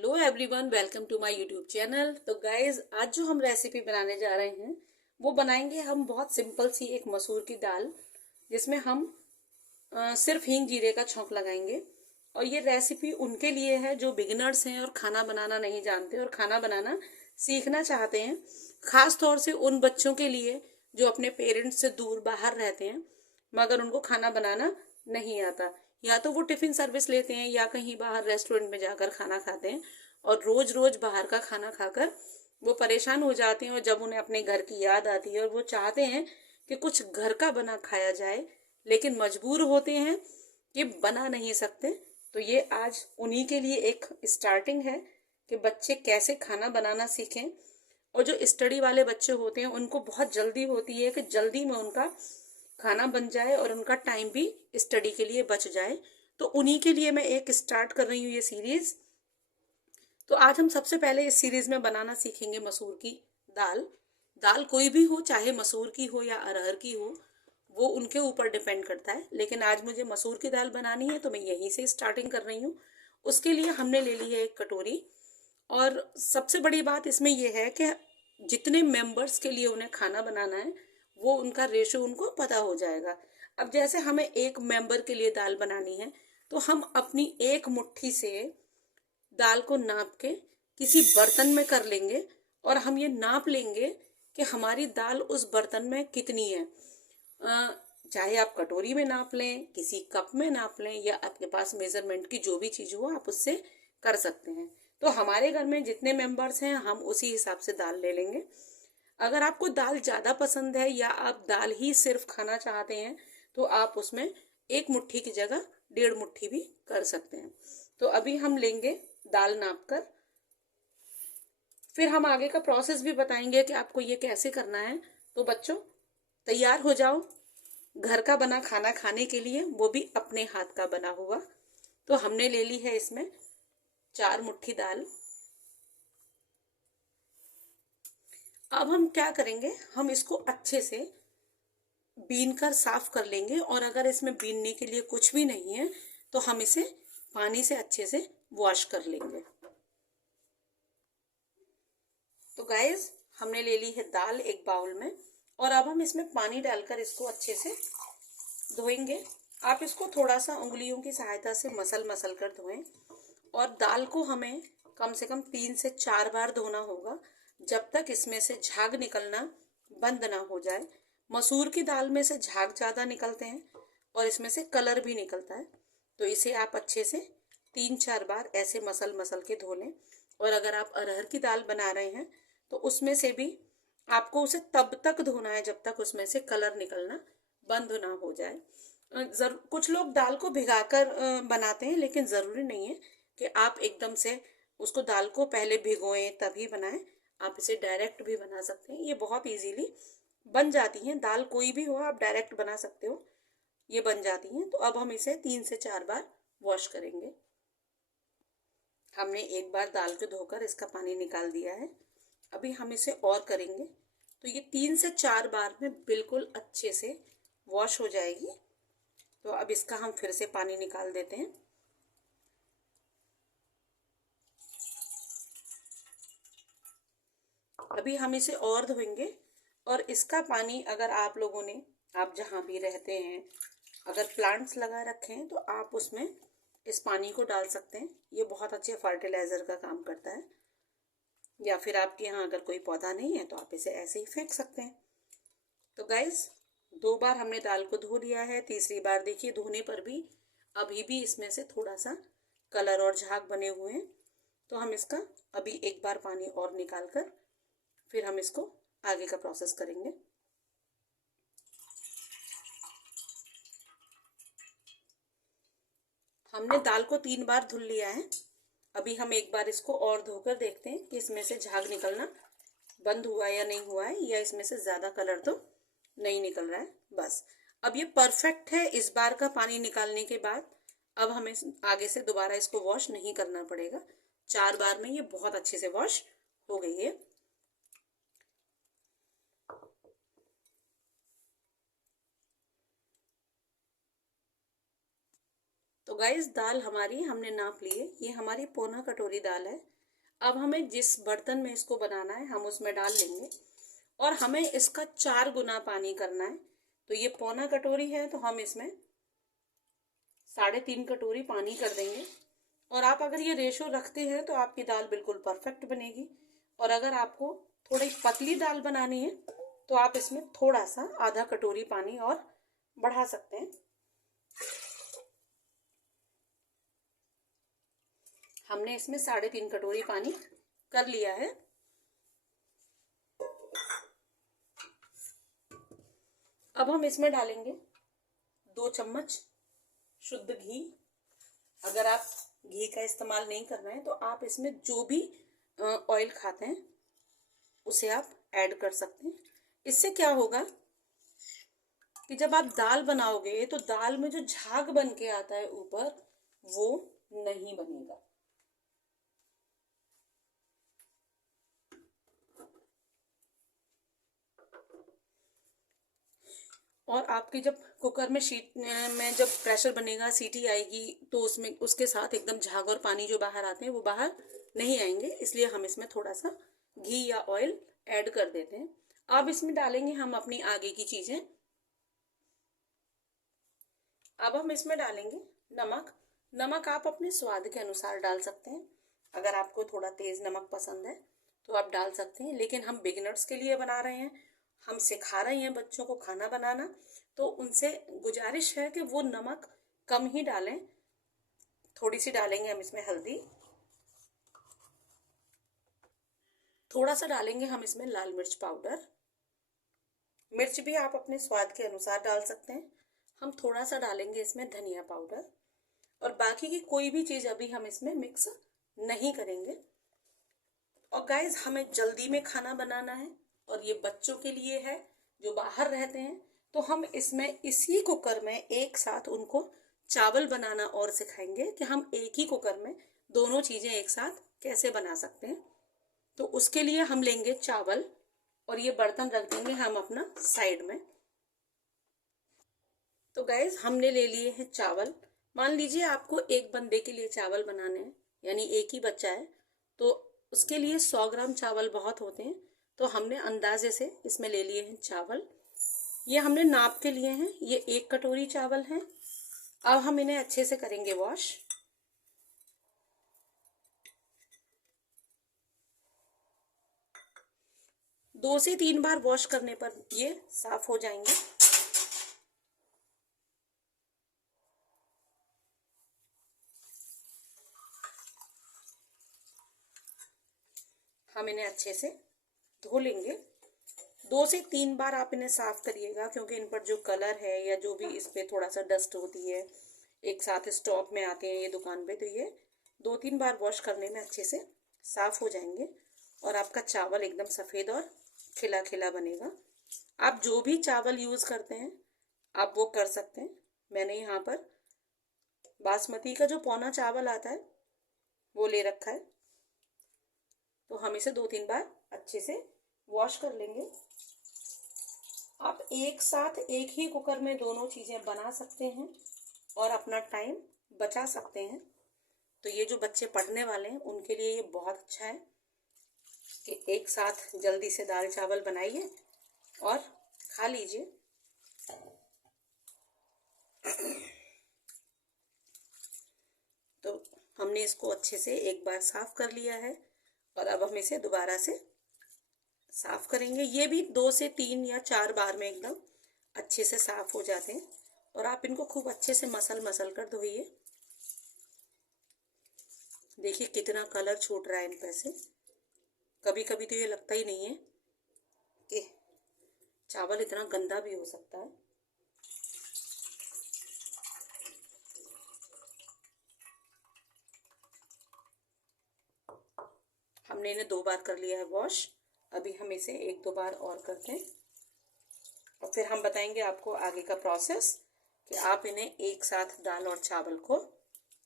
Hello everyone, welcome to my YouTube channel. तो guys, आज जो हम रेसिपी बनाने जा रहे हैं वो बनाएंगे हम बहुत सिंपल सी एक मसूर की दाल, जिसमें हम सिर्फ हींग जीरे का छौंक लगाएंगे। और ये रेसिपी उनके लिए है जो बिगिनर्स हैं और खाना बनाना नहीं जानते और खाना बनाना सीखना चाहते हैं। खास तौर से उन बच्चों के लिए जो अपने पेरेंट्स से दूर बाहर रहते हैं मगर उनको खाना बनाना नहीं आता। या तो वो टिफिन सर्विस लेते हैं या कहीं बाहर रेस्टोरेंट में जाकर खाना खाते हैं और रोज रोज बाहर का खाना खाकर वो परेशान हो जाते हैं। और जब उन्हें अपने घर की याद आती है और वो चाहते हैं कि कुछ घर का बना खाया जाए, लेकिन मजबूर होते हैं कि बना नहीं सकते। तो ये आज उन्हीं के लिए एक स्टार्टिंग है कि बच्चे कैसे खाना बनाना सीखें। और जो स्टडी वाले बच्चे होते हैं उनको बहुत जल्दी होती है कि जल्दी में उनका खाना बन जाए और उनका टाइम भी स्टडी के लिए बच जाए। तो उन्हीं के लिए मैं एक स्टार्ट कर रही हूँ ये सीरीज। तो आज हम सबसे पहले इस सीरीज में बनाना सीखेंगे मसूर की दाल। दाल कोई भी हो, चाहे मसूर की हो या अरहर की हो, वो उनके ऊपर डिपेंड करता है। लेकिन आज मुझे मसूर की दाल बनानी है तो मैं यहीं से स्टार्टिंग कर रही हूँ। उसके लिए हमने ले ली है एक कटोरी। और सबसे बड़ी बात इसमें यह है कि जितने मेंबर्स के लिए उन्हें खाना बनाना है वो उनका रेशो उनको पता हो जाएगा। अब जैसे हमें एक मेंबर के लिए दाल बनानी है तो हम अपनी एक मुट्ठी से दाल को नाप के किसी बर्तन में कर लेंगे और हम ये नाप लेंगे कि हमारी दाल उस बर्तन में कितनी है। चाहे आप कटोरी में नाप लें, किसी कप में नाप लें, या आपके पास मेजरमेंट की जो भी चीज़ हो आप उससे कर सकते हैं। तो हमारे घर में जितने मेंबर्स हैं हम उसी हिसाब से दाल ले लेंगे। अगर आपको दाल ज़्यादा पसंद है या आप दाल ही सिर्फ खाना चाहते हैं तो आप उसमें एक मुट्ठी की जगह 1.5 मुट्ठी भी कर सकते हैं। तो अभी हम लेंगे दाल नाप कर, फिर हम आगे का प्रोसेस भी बताएंगे कि आपको ये कैसे करना है। तो बच्चों, तैयार हो जाओ घर का बना खाना खाने के लिए, वो भी अपने हाथ का बना हुआ। तो हमने ले ली है इसमें 4 मुट्ठी दाल। अब हम क्या करेंगे, हम इसको अच्छे से बीन कर साफ कर लेंगे। और अगर इसमें बीनने के लिए कुछ भी नहीं है तो हम इसे पानी से अच्छे से वॉश कर लेंगे। तो गाइस, हमने ले ली है दाल एक बाउल में और अब हम इसमें पानी डालकर इसको अच्छे से धोएंगे। आप इसको थोड़ा सा उंगलियों की सहायता से मसल मसल कर धोएं। और दाल को हमें कम से कम 3 से 4 बार धोना होगा जब तक इसमें से झाग निकलना बंद ना हो जाए। मसूर की दाल में से झाग ज़्यादा निकलते हैं और इसमें से कलर भी निकलता है। तो इसे आप अच्छे से 3-4 बार ऐसे मसल मसल के धो लें। और अगर आप अरहर की दाल बना रहे हैं तो उसमें से भी आपको उसे तब तक धोना है जब तक उसमें से कलर निकलना बंद ना हो जाए। कुछ लोग दाल को भिगाकर बनाते हैं, लेकिन ज़रूरी नहीं है कि आप एकदम से उसको दाल को पहले भिगोएं तभी बनाएं। आप इसे डायरेक्ट भी बना सकते हैं, ये बहुत इजीली बन जाती हैं। दाल कोई भी हो आप डायरेक्ट बना सकते हो, ये बन जाती हैं। तो अब हम इसे 3 से 4 बार वॉश करेंगे। हमने एक बार दाल को धोकर इसका पानी निकाल दिया है। अभी हम इसे और करेंगे तो ये 3 से 4 बार में बिल्कुल अच्छे से वॉश हो जाएगी। तो अब इसका हम फिर से पानी निकाल देते हैं। अभी हम इसे और धोएंगे और इसका पानी अगर आप लोगों ने, आप जहाँ भी रहते हैं, अगर प्लांट्स लगा रखे हैं तो आप उसमें इस पानी को डाल सकते हैं। ये बहुत अच्छे फर्टिलाइज़र का काम करता है। या फिर आपके यहाँ अगर कोई पौधा नहीं है तो आप इसे ऐसे ही फेंक सकते हैं। तो गाइस, 2 बार हमने दाल को धो लिया है। तीसरी बार देखिए, धोने पर भी अभी भी इसमें से थोड़ा सा कलर और झाग बने हुए हैं। तो हम इसका अभी एक बार पानी और निकाल कर फिर हम इसको आगे का प्रोसेस करेंगे। हमने दाल को 3 बार धुल लिया है। अभी हम एक बार इसको और धोकर देखते हैं कि इसमें से झाग निकलना बंद हुआ या नहीं हुआ है, या इसमें से ज़्यादा कलर तो नहीं निकल रहा है। बस अब ये परफेक्ट है। इस बार का पानी निकालने के बाद अब हमें आगे से दोबारा इसको वॉश नहीं करना पड़ेगा। 4 बार में ये बहुत अच्छे से वॉश हो गई है। तो गाइस दाल हमारी हमने नाप ली है, ये हमारी पौना कटोरी दाल है। अब हमें जिस बर्तन में इसको बनाना है हम उसमें डाल लेंगे और हमें इसका 4 गुना पानी करना है। तो ये पौना कटोरी है तो हम इसमें 3.5 कटोरी पानी कर देंगे। और आप अगर ये रेशो रखते हैं तो आपकी दाल बिल्कुल परफेक्ट बनेगी। और अगर आपको थोड़ी पतली दाल बनानी है तो आप इसमें थोड़ा सा आधा कटोरी पानी और बढ़ा सकते हैं। हमने इसमें 3.5 कटोरी पानी कर लिया है। अब हम इसमें डालेंगे 2 चम्मच शुद्ध घी। अगर आप घी का इस्तेमाल नहीं कर रहे हैं तो आप इसमें जो भी ऑयल खाते हैं उसे आप ऐड कर सकते हैं। इससे क्या होगा कि जब आप दाल बनाओगे तो दाल में जो झाग बन के आता है ऊपर, वो नहीं बनेगा। और आपकी जब कुकर में जब प्रेशर बनेगा, सीटी आएगी तो उसमें उसके साथ एकदम झाग और पानी जो बाहर आते हैं वो बाहर नहीं आएंगे। इसलिए हम इसमें थोड़ा सा घी या ऑयल ऐड कर देते हैं। अब इसमें डालेंगे हम अपनी आगे की चीजें। अब हम इसमें डालेंगे नमक। नमक आप अपने स्वाद के अनुसार डाल सकते हैं। अगर आपको थोड़ा तेज नमक पसंद है तो आप डाल सकते हैं, लेकिन हम बिगिनर्स के लिए बना रहे हैं, हम सिखा रहे हैं बच्चों को खाना बनाना, तो उनसे गुजारिश है कि वो नमक कम ही डालें। थोड़ी सी डालेंगे हम इसमें हल्दी, थोड़ा सा डालेंगे हम इसमें लाल मिर्च पाउडर। मिर्च भी आप अपने स्वाद के अनुसार डाल सकते हैं। हम थोड़ा सा डालेंगे इसमें धनिया पाउडर और बाकी की कोई भी चीज अभी हम इसमें मिक्स नहीं करेंगे। और गाइस हमें जल्दी में खाना बनाना है और ये बच्चों के लिए है जो बाहर रहते हैं, तो हम इसमें इसी कुकर में एक साथ उनको चावल बनाना और सिखाएंगे कि हम एक ही कुकर में दोनों चीजें एक साथ कैसे बना सकते हैं। तो उसके लिए हम लेंगे चावल और ये बर्तन रख देंगे हम अपना साइड में। तो गाइस हमने ले लिए हैं चावल। मान लीजिए आपको एक बंदे के लिए चावल बनाने हैं, यानी एक ही बच्चा है, तो उसके लिए 100 ग्राम चावल बहुत होते हैं। तो हमने अंदाजे से इसमें ले लिए हैं चावल। ये हमने नाप के लिए हैं, ये 1 कटोरी चावल हैं। अब हम इन्हें अच्छे से करेंगे वॉश। दो से 3 बार वॉश करने पर ये साफ हो जाएंगे। हम इन्हें अच्छे से धो लेंगे। 2 से 3 बार आप इन्हें साफ करिएगा, क्योंकि इन पर जो कलर है या जो भी इस पे थोड़ा सा डस्ट होती है, एक साथ स्टॉक में आते हैं ये दुकान पे, तो ये 2-3 बार वॉश करने में अच्छे से साफ हो जाएंगे और आपका चावल एकदम सफेद और खिला खिला बनेगा। आप जो भी चावल यूज करते हैं आप वो कर सकते हैं। मैंने यहाँ पर बासमती का जो पौना चावल आता है वो ले रखा है। तो हम इसे 2-3 बार अच्छे से वॉश कर लेंगे। आप एक साथ एक ही कुकर में दोनों चीजें बना सकते हैं और अपना टाइम बचा सकते हैं। तो ये जो बच्चे पढ़ने वाले हैं उनके लिए ये बहुत अच्छा है कि एक साथ जल्दी से दाल चावल बनाइए और खा लीजिए। तो हमने इसको अच्छे से एक बार साफ कर लिया है और अब हम इसे दोबारा से साफ करेंगे। ये भी 2 से 3 या 4 बार में एकदम अच्छे से साफ हो जाते हैं और आप इनको खूब अच्छे से मसल मसल कर धोइए। देखिए कितना कलर छूट रहा है इन पे से। कभी कभी तो ये लगता ही नहीं है कि चावल इतना गंदा भी हो सकता है। हमने इन्हें 2 बार कर लिया है वॉश। अभी हम इसे 1-2 बार और करते हैं और फिर हम बताएंगे आपको आगे का प्रोसेस कि आप इन्हें एक साथ दाल और चावल को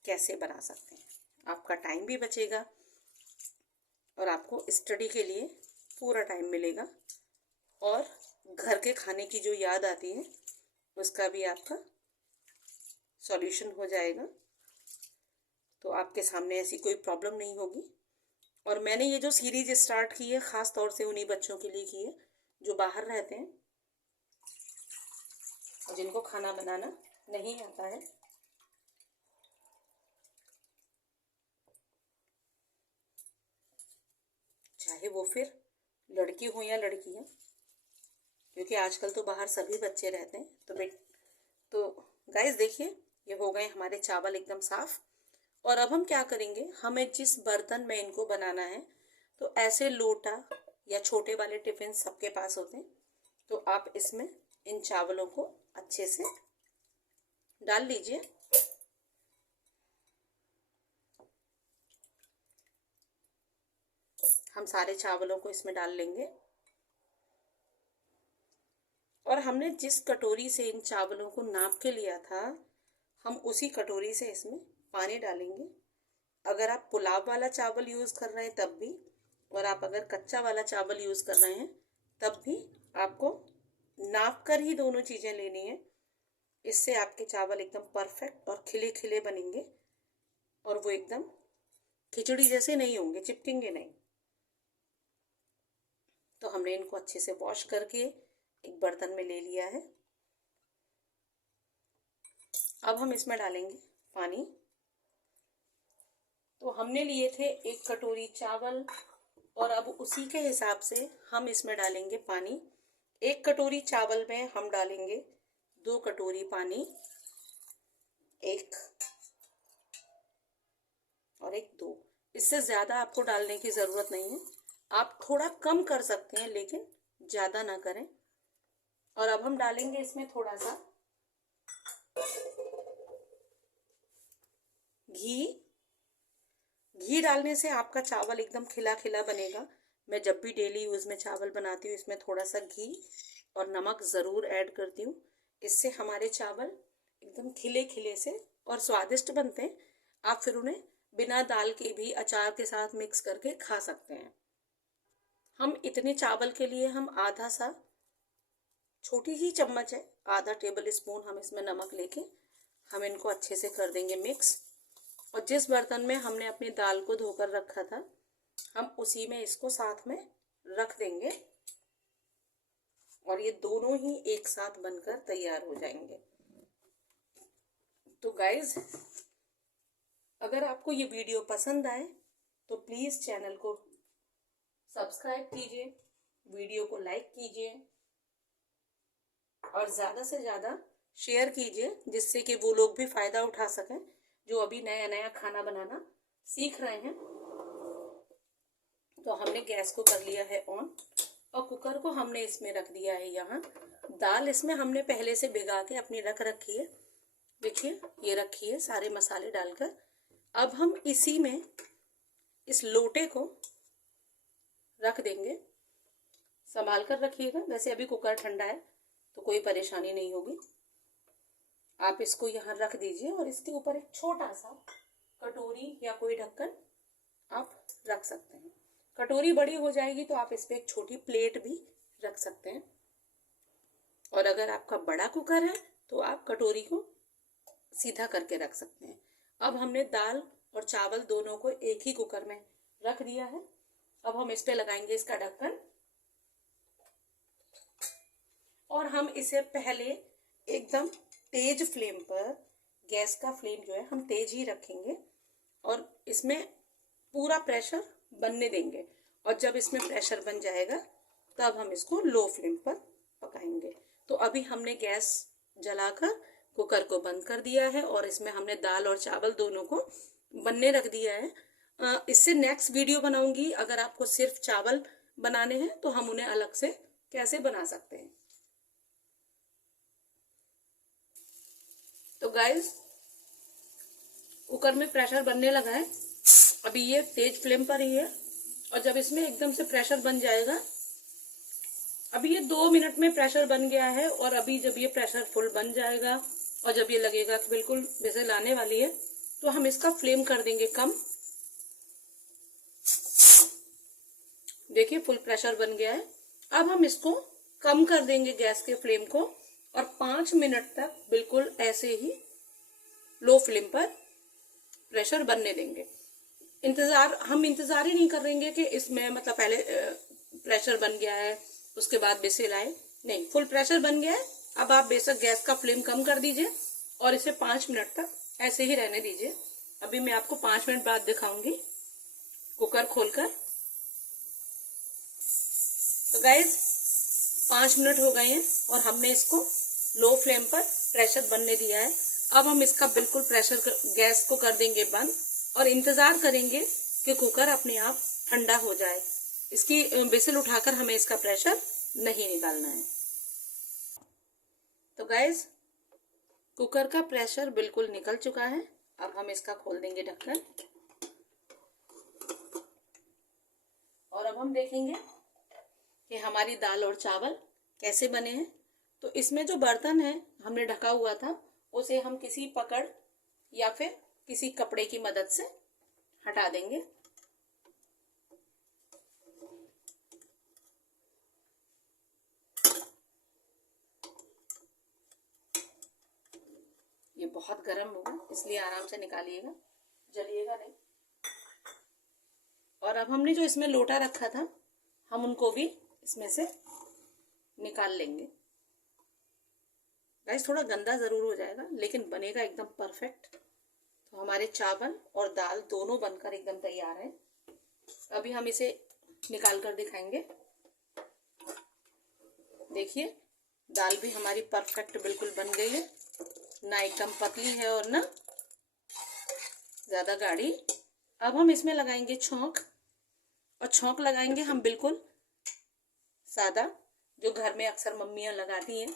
कैसे बना सकते हैं। आपका टाइम भी बचेगा और आपको स्टडी के लिए पूरा टाइम मिलेगा और घर के खाने की जो याद आती है उसका भी आपका सॉल्यूशन हो जाएगा। तो आपके सामने ऐसी कोई प्रॉब्लम नहीं होगी। और मैंने ये जो सीरीज स्टार्ट की है ख़ास तौर से उन्हीं बच्चों के लिए की है जो बाहर रहते हैं और जिनको खाना बनाना नहीं आता है। चाहे वो फिर लड़की हो या लड़कियां, क्योंकि आजकल तो बाहर सभी बच्चे रहते हैं। तो गाइस देखिए, ये हो गए हमारे चावल एकदम साफ। और अब हम क्या करेंगे, हमें जिस बर्तन में इनको बनाना है, तो ऐसे लोटा या छोटे वाले टिफिन सबके पास होते हैं, तो आप इसमें इन चावलों को अच्छे से डाल लीजिए। हम सारे चावलों को इसमें डाल लेंगे और हमने जिस कटोरी से इन चावलों को नाप के लिया था, हम उसी कटोरी से इसमें पानी डालेंगे। अगर आप पुलाव वाला चावल यूज़ कर रहे हैं तब भी, और आप अगर कच्चा वाला चावल यूज़ कर रहे हैं तब भी आपको नाप कर ही दोनों चीज़ें लेनी है। इससे आपके चावल एकदम परफेक्ट और खिले खिले बनेंगे और वो एकदम खिचड़ी जैसे नहीं होंगे, चिपकेंगे नहीं। तो हमने इनको अच्छे से वॉश करके एक बर्तन में ले लिया है। अब हम इसमें डालेंगे पानी। तो हमने लिए थे 1 कटोरी चावल और अब उसी के हिसाब से हम इसमें डालेंगे पानी। 1 कटोरी चावल में हम डालेंगे 2 कटोरी पानी, 1 और 1 2। इससे ज़्यादा आपको डालने की ज़रूरत नहीं है, आप थोड़ा कम कर सकते हैं लेकिन ज़्यादा ना करें। और अब हम डालेंगे इसमें थोड़ा सा घी। घी डालने से आपका चावल एकदम खिला खिला बनेगा। मैं जब भी डेली यूज़ में चावल बनाती हूँ इसमें थोड़ा सा घी और नमक ज़रूर ऐड करती हूँ। इससे हमारे चावल एकदम खिले खिले से और स्वादिष्ट बनते हैं। आप फिर उन्हें बिना दाल के भी अचार के साथ मिक्स करके खा सकते हैं। हम इतने चावल के लिए हम आधा सा, छोटी ही चम्मच है, आधा टेबल स्पून हम इसमें नमक लेके हम इनको अच्छे से कर देंगे मिक्स। और जिस बर्तन में हमने अपनी दाल को धोकर रखा था, हम उसी में इसको साथ में रख देंगे और ये दोनों ही एक साथ बनकर तैयार हो जाएंगे। तो गाइज, अगर आपको ये वीडियो पसंद आए तो प्लीज़ चैनल को सब्सक्राइब कीजिए, वीडियो को लाइक कीजिए और ज़्यादा से ज़्यादा शेयर कीजिए, जिससे कि वो लोग भी फ़ायदा उठा सकें जो अभी नया नया खाना बनाना सीख रहे हैं। तो हमने गैस को कर लिया है ऑन और कुकर को हमने इसमें रख दिया है यहाँ। दाल इसमें हमने पहले से भिगा के अपनी रख रखी है। देखिए, ये रखी है सारे मसाले डालकर। अब हम इसी में इस लोटे को रख देंगे। संभाल कर रखिएगा, वैसे अभी कुकर ठंडा है तो कोई परेशानी नहीं होगी। आप इसको यहाँ रख दीजिए और इसके ऊपर एक छोटा सा कटोरी या कोई ढक्कन आप रख सकते हैं। कटोरी बड़ी हो जाएगी तो आप इस पर एक छोटी प्लेट भी रख सकते हैं। और अगर आपका बड़ा कुकर है तो आप कटोरी को सीधा करके रख सकते हैं। अब हमने दाल और चावल दोनों को एक ही कुकर में रख दिया है। अब हम इस पे लगाएंगे इसका ढक्कन और हम इसे पहले एकदम तेज फ्लेम पर, गैस का फ्लेम जो है हम तेज ही रखेंगे और इसमें पूरा प्रेशर बनने देंगे। और जब इसमें प्रेशर बन जाएगा तब हम इसको लो फ्लेम पर पकाएंगे। तो अभी हमने गैस जलाकर कुकर को बंद कर दिया है और इसमें हमने दाल और चावल दोनों को बनने रख दिया है। इससे नेक्स्ट वीडियो बनाऊंगी। अगर आपको सिर्फ चावल बनाने हैं तो हम उन्हें अलग से कैसे बना सकते हैं। तो गाइस, कुकर में प्रेशर बनने लगा है। अभी ये तेज फ्लेम पर ही है और जब इसमें एकदम से प्रेशर बन जाएगा, अभी ये 2 मिनट में प्रेशर बन गया है और अभी जब ये प्रेशर फुल बन जाएगा और जब ये लगेगा कि बिल्कुल विजिल आने वाली है तो हम इसका फ्लेम कर देंगे कम। देखिए, फुल प्रेशर बन गया है। अब हम इसको कम कर देंगे गैस के फ्लेम को और 5 मिनट तक बिल्कुल ऐसे ही लो फ्लेम पर प्रेशर बनने देंगे। हम इंतजार ही नहीं करेंगे कि इसमें मतलब पहले प्रेशर बन गया है उसके बाद विसिल आए, नहीं, फुल प्रेशर बन गया है। अब आप बेशक गैस का फ्लेम कम कर दीजिए और इसे 5 मिनट तक ऐसे ही रहने दीजिए। अभी मैं आपको 5 मिनट बाद दिखाऊंगी कुकर खोलकर। तो गाइज 5 मिनट हो गए हैं और हमने इसको लो फ्लेम पर प्रेशर बनने दिया है। अब हम इसका बिल्कुल प्रेशर गैस को कर देंगे बंद और इंतजार करेंगे कि कुकर अपने आप ठंडा हो जाए। इसकी विसिल उठाकर हमें इसका प्रेशर नहीं निकालना है। तो गाइज कुकर का प्रेशर बिल्कुल निकल चुका है। अब हम इसका खोल देंगे ढक्कन और अब हम देखेंगे कि हमारी दाल और चावल कैसे बने हैं। तो इसमें जो बर्तन है हमने ढका हुआ था उसे हम किसी पकड़ या फिर किसी कपड़े की मदद से हटा देंगे। ये बहुत गर्म होगा इसलिए आराम से निकालिएगा, जलिएगा नहीं। और अब हमने जो इसमें लोटा रखा था हम उनको भी इसमें से निकाल लेंगे। गाइस थोड़ा गंदा जरूर हो जाएगा लेकिन बनेगा एकदम परफेक्ट। तो हमारे चावल और दाल दोनों बनकर एकदम तैयार है। अभी हम इसे निकाल कर दिखाएंगे। देखिए दाल भी हमारी परफेक्ट बिल्कुल बन गई है, ना एकदम पतली है और ना ज्यादा गाढ़ी। अब हम इसमें लगाएंगे छौंक, और छौंक लगाएंगे हम बिल्कुल सादा, जो घर में अक्सर मम्मियाँ लगाती हैं,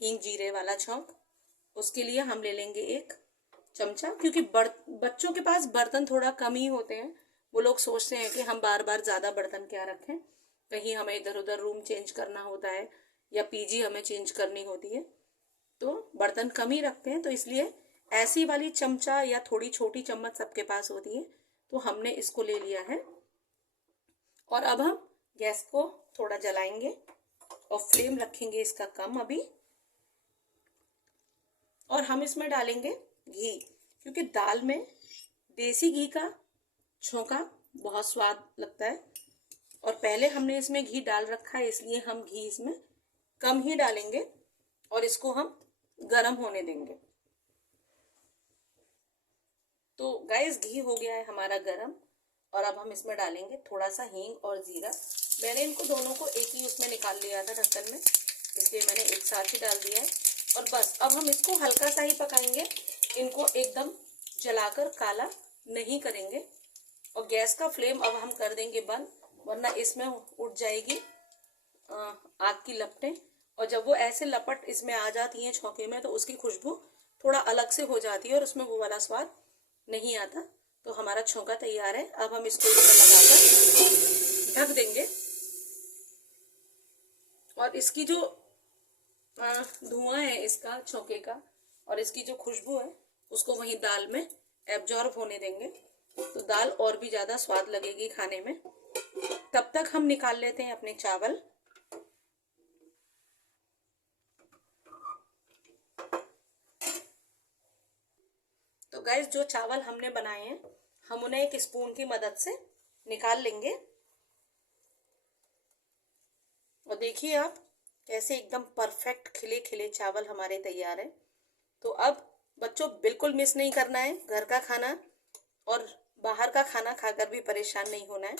हींग जीरे वाला छौंक। उसके लिए हम ले लेंगे 1 चमचा, क्योंकि बच्चों के पास बर्तन थोड़ा कम ही होते हैं। वो लोग सोचते हैं कि हम बार बार ज़्यादा बर्तन क्या रखें, कहीं हमें इधर उधर रूम चेंज करना होता है या पीजी हमें चेंज करनी होती है, तो बर्तन कम ही रखते हैं। तो इसलिए ऐसी वाली चमचा या थोड़ी छोटी चम्मच सबके पास होती है, तो हमने इसको ले लिया है। और अब हम गैस को थोड़ा जलाएंगे और फ्लेम रखेंगे इसका कम अभी। और हम इसमें डालेंगे घी, क्योंकि दाल में देसी घी का छौंका बहुत स्वाद लगता है। और पहले हमने इसमें घी डाल रखा है इसलिए हम घी इसमें कम ही डालेंगे और इसको हम गरम होने देंगे। तो गाइस घी हो गया है हमारा गरम और अब हम इसमें डालेंगे थोड़ा सा हींग और जीरा। मैंने इनको दोनों को एक ही उसमें निकाल लिया था ढक्कन में, इसलिए मैंने एक साथ ही डाल दिया है। और बस अब हम इसको हल्का सा ही पकाएंगे, इनको एकदम जलाकर काला नहीं करेंगे। और गैस का फ्लेम अब हम कर देंगे बंद, वरना इसमें उठ जाएगी आग की लपटें। और जब वो ऐसे लपट इसमें आ जाती हैं छौंके में, तो उसकी खुशबू थोड़ा अलग से हो जाती है और उसमें वो वाला स्वाद नहीं आता। तो हमारा छौंका तैयार है। अब हम इसको इसमें लगाकर ढक देंगे और इसकी जो धुआं है इसका छौंके का और इसकी जो खुशबू है उसको वहीं दाल में एब्जॉर्ब होने देंगे, तो दाल और भी ज्यादा स्वाद लगेगी खाने में। तब तक हम निकाल लेते हैं अपने चावल। तो गाइस जो चावल हमने बनाए हैं हम उन्हें एक स्पून की मदद से निकाल लेंगे। और देखिए आप कैसे एकदम परफेक्ट खिले खिले चावल हमारे तैयार है। तो अब बच्चों बिल्कुल मिस नहीं करना है घर का खाना, और बाहर का खाना खाकर भी परेशान नहीं होना है।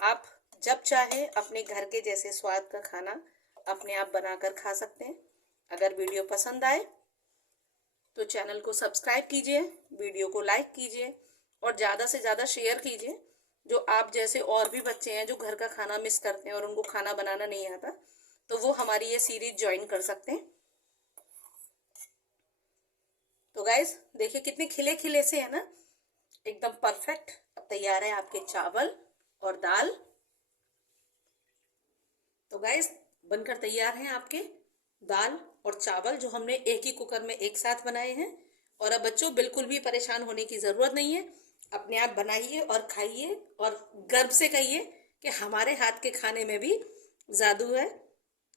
आप जब चाहे अपने घर के जैसे स्वाद का खाना अपने आप बनाकर खा सकते हैं। अगर वीडियो पसंद आए तो चैनल को सब्सक्राइब कीजिए, वीडियो को लाइक कीजिए और ज़्यादा से ज़्यादा शेयर कीजिए। जो आप जैसे और भी बच्चे हैं जो घर का खाना मिस करते हैं और उनको खाना बनाना नहीं आता, तो वो हमारी ये सीरीज ज्वाइन कर सकते हैं। तो गाइस देखिए कितने खिले खिले से है ना, एकदम परफेक्ट। अब तैयार है आपके चावल और दाल। तो गाइस बनकर तैयार हैं आपके दाल और चावल, जो हमने एक ही कुकर में एक साथ बनाए हैं। और अब बच्चों बिल्कुल भी परेशान होने की जरूरत नहीं है, अपने आप बनाइए और खाइए और गर्व से कहिए कि हमारे हाथ के खाने में भी जादू है।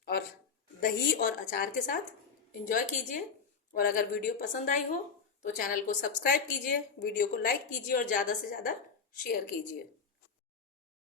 और दही और अचार के साथ एंजॉय कीजिए। और अगर वीडियो पसंद आई हो तो चैनल को सब्सक्राइब कीजिए, वीडियो को लाइक कीजिए और ज़्यादा से ज़्यादा शेयर कीजिए।